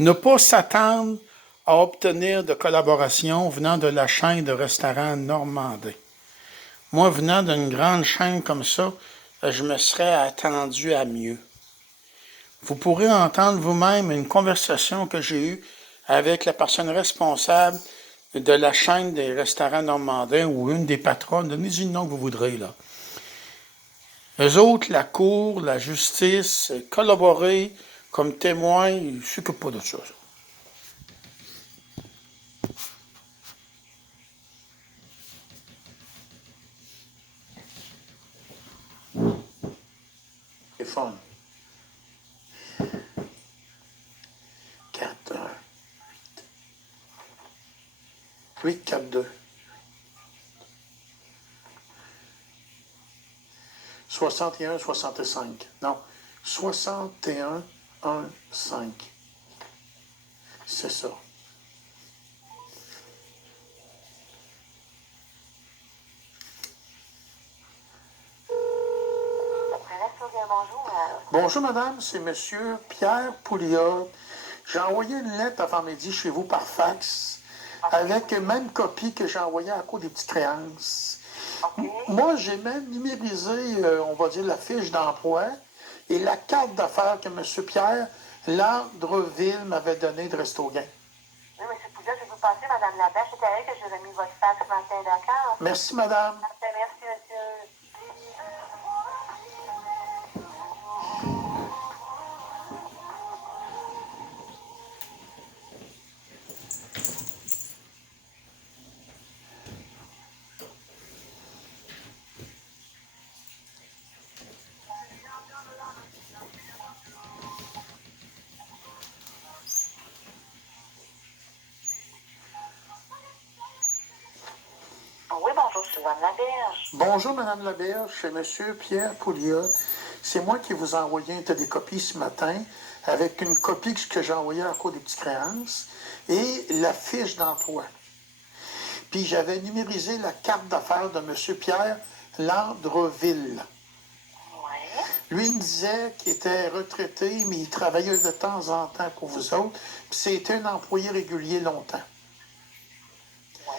Ne pas s'attendre à obtenir de collaboration venant de la chaîne de restaurants Normandin. Moi, venant d'une grande chaîne comme ça, je me serais attendu à mieux. Vous pourrez entendre vous-même une conversation que j'ai eue avec la personne responsable de la chaîne des restaurants Normandin ou une des patronnes, donnez-y le nom que vous voudrez, là. Eux autres, la cour, la justice, collaborer comme témoin, ils ne s'occupent pas de ça. Téléphone. 4 8 4 2 61 65. Non, 61 1 5. C'est ça. Bonjour, madame, c'est monsieur Pierre Pouliot. J'ai envoyé une lettre avant-midi chez vous par fax, avec la même copie que j'ai envoyée à la Cour des petites créances. Moi, j'ai même numérisé, on va dire, la fiche d'emploi et la carte d'affaires que M. Pierre Landreville m'avait donnée de Resto-Gain. Oui, M. Pouliot, je vais vous passer, Mme Labelle. C'est avec que j'ai remis votre fax ce matin, d'accord? Merci, madame. Merci, monsieur. Oui, bonjour, c'est Mme Laberge. Bonjour, Mme Laberge, c'est M. Pierre Pouliot. C'est moi qui vous ai envoyé une télécopie ce matin, avec une copie que j'ai envoyée à la Cour des petites créances et la fiche d'emploi. Puis j'avais numérisé la carte d'affaires de M. Pierre Landreville. Oui. Lui, il me disait qu'il était retraité, mais il travaillait de temps en temps pour vous autres. Puis c'était un employé régulier longtemps. Oui.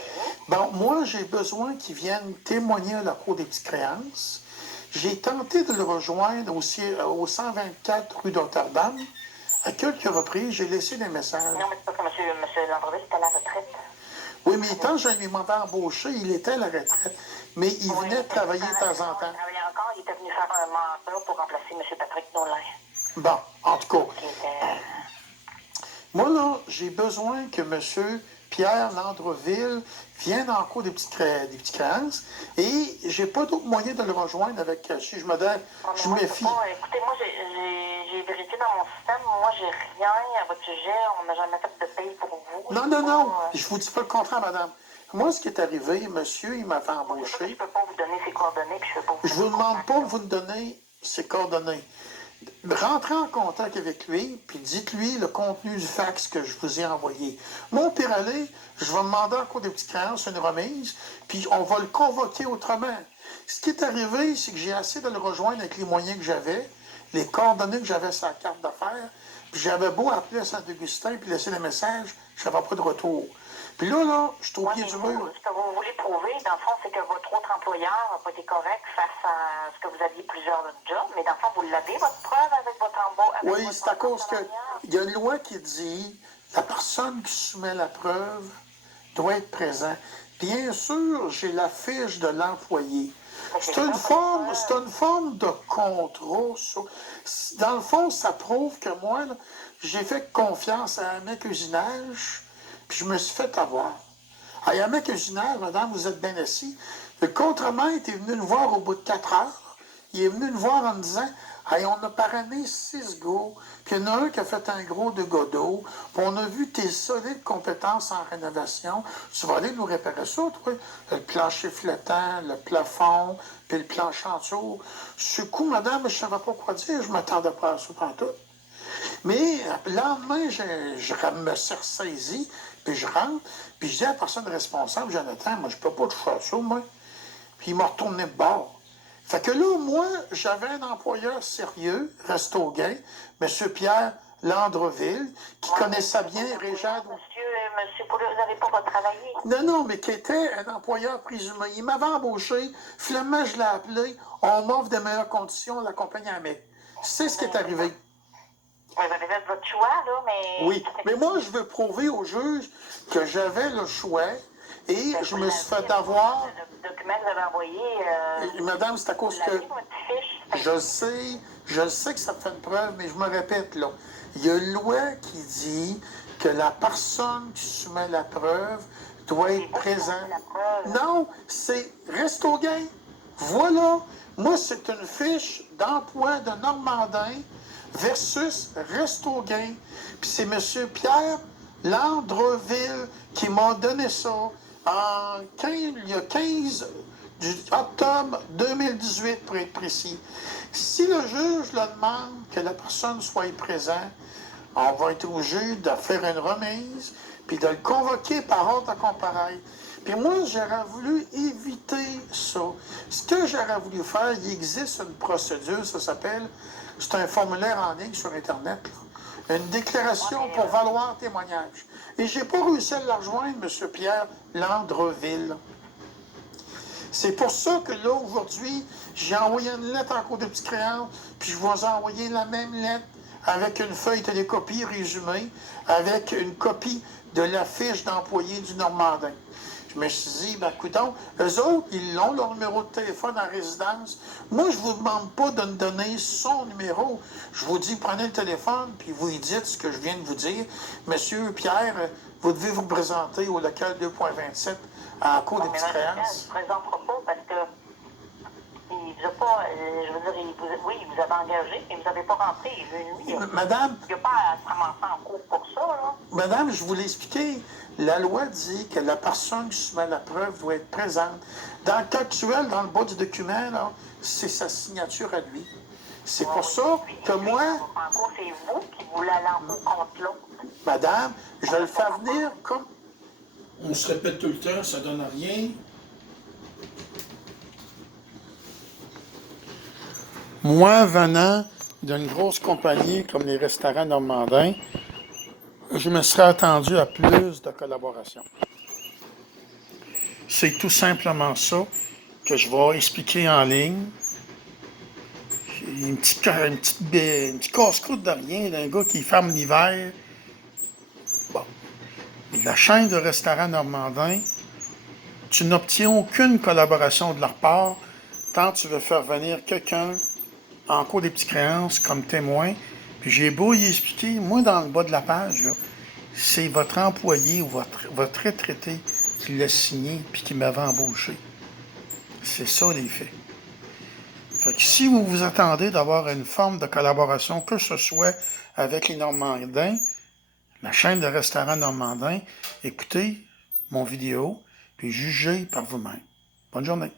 Bon, moi, j'ai besoin qu'il vienne témoigner à la Cour des petites créances. J'ai tenté de le rejoindre aussi au 124 rue d'Otterdam. À quelques reprises, j'ai laissé des messages. Non, mais c'est parce que M. Landreville est à la retraite. Oui, mais quand je lui m'avais embauché, il était à la retraite. Mais il venait travailler de temps en temps. Il travaillait encore, il était venu faire un mandat pour remplacer M. Patrick Nolan. Bon, en tout cas, Qui était... moi, là, j'ai besoin que M. Pierre Landreville vienne en cours des petites créances et j'ai pas d'autre moyen de le rejoindre avec, si je me donne, je me méfie. Écoutez, moi, j'ai vérifié dans mon système. Moi, j'ai rien à votre sujet. On n'a jamais fait de paye pour vous. Non, non, non. Je vous dis pas le contraire, madame. Moi, ce qui est arrivé, monsieur, il m'avait embauché. Je peux pas vous donner ses coordonnées, puis je peux pas vous... Je vous demande pas de vous donner ses coordonnées. Rentrez en contact avec lui, puis dites-lui le contenu du fax que je vous ai envoyé. Moi, au pire aller, je vais demander encore des petites créances, une remise, puis on va le convoquer autrement. Ce qui est arrivé, c'est que j'ai essayé de le rejoindre avec les moyens que j'avais, les coordonnées que j'avais sur la carte d'affaires, puis j'avais beau appeler à Saint-Augustin puis laisser des messages, je n'avais pas de retour. Puis là, je suis au pied du mur. Ce que vous voulez prouver, dans le fond, c'est que votre autre employeur n'a pas été correct face à ce que vous aviez plusieurs jobs, mais dans le fond, vous l'avez, votre preuve avec votre embauche. Oui, c'est à cause que il y a une loi qui dit la personne qui soumet la preuve doit être présente. Bien sûr, j'ai la fiche de l'employé. C'est une forme de contrat. Dans le fond, ça prouve que moi, j'ai fait confiance à un mec usinage, puis je me suis fait avoir. À un mec usinage, madame, vous êtes bien assis. Le contremaître est venu nous voir au bout de 4 heures. Il est venu nous voir en disant hey, on a parrainé 6 gars, puis il y en a un qui a fait un gros de godeau, puis on a vu tes solides compétences en rénovation. Tu vas aller nous réparer ça, toi? Le plancher flottant, le plafond, puis le plancher en dessous. Ce coup, madame, je ne savais pas quoi dire, je ne m'attendais pas à ça tout. Mais le lendemain, je me suis ressaisi, puis je rentre, puis je dis à la personne responsable, Jonathan, moi, je peux pas te faire ça, moi. Puis il m'a retourné de bord. Fait que là, moi, j'avais un employeur sérieux, Resto-Gain, M. Pierre Landreville, qui connaissait bien Réjade. Monsieur Poulet, vous n'avez pas retravaillé. Non, mais qui était un employeur présumé. Il m'avait embauché, finalement, je l'ai appelé, on m'offre de meilleures conditions, la compagnie en met. C'est ce qui est arrivé. Vous avez fait votre choix, là, mais... Oui, mais moi, je veux prouver au juge que j'avais le choix et je me suis fait avoir... Le document que vous avez envoyé... Madame, c'est à cause que... votre fiche. Je sais que ça fait une preuve, mais je me répète, là. Il y a une loi qui dit que la personne qui soumet la preuve doit être présente. Non, c'est reste au gain. Voilà. Moi, c'est une fiche d'emploi de Normandin versus Resto Gain. Puis c'est M. Pierre Landreville qui m'a donné ça il y a 15 octobre 2018, pour être précis. Si le juge le demande que la personne soit présente, on va être obligé de faire une remise, puis de le convoquer par ordre à comparaître. Puis moi, j'aurais voulu éviter ça. Ce que j'aurais voulu faire, il existe une procédure, ça s'appelle, c'est un formulaire en ligne sur Internet, là. Une déclaration pour valoir témoignage. Et j'ai pas réussi à la rejoindre, M. Pierre Landreville. C'est pour ça que là, aujourd'hui, j'ai envoyé une lettre en cours de petit crayon, puis je vais vous envoyer la même lettre avec une feuille télécopie résumée, avec une copie de la fiche d'employé du Normandin. Je me suis dit, ben, coudonc, eux autres, ils ont leur numéro de téléphone en résidence. Moi, je ne vous demande pas de me donner son numéro. Je vous dis, prenez le téléphone, puis vous lui dites ce que je viens de vous dire. Monsieur Pierre, vous devez vous présenter au local 2.27 à cours des petites créances. Il ne se présentera pas parce que il vous a pas, je veux dire, oui, il vous avait engagé, mais vous n'avez pas rentré. Madame, il n'y a pas à se ramasser en cours pour ça, là. Madame, je vous l'ai expliqué. La loi dit que la personne qui soumet la preuve doit être présente. Dans le cas actuel, dans le bas du document, là, c'est sa signature à lui. C'est pour ça que moi... En cours, c'est vous qui voulez aller en cours contre l'autre. Madame, je le fais venir comme... On se répète tout le temps, ça donne rien. Moi, venant d'une grosse compagnie comme les restaurants normandins, je me serais attendu à plus de collaboration. C'est tout simplement ça que je vais expliquer en ligne. Une petite casse-croûte de rien d'un gars qui ferme l'hiver. Bon. Et la chaîne de restaurants normandins, tu n'obtiens aucune collaboration de leur part tant tu veux faire venir quelqu'un en cours des petites créances comme témoin. Puis j'ai beau y expliquer, moi dans le bas de la page, là, c'est votre employé ou votre retraité qui l'a signé puis qui m'avait embauché. C'est ça les faits. Fait que si vous vous attendez d'avoir une forme de collaboration, que ce soit avec les Normandins, la chaîne de restaurants Normandins, écoutez mon vidéo puis jugez par vous-même. Bonne journée.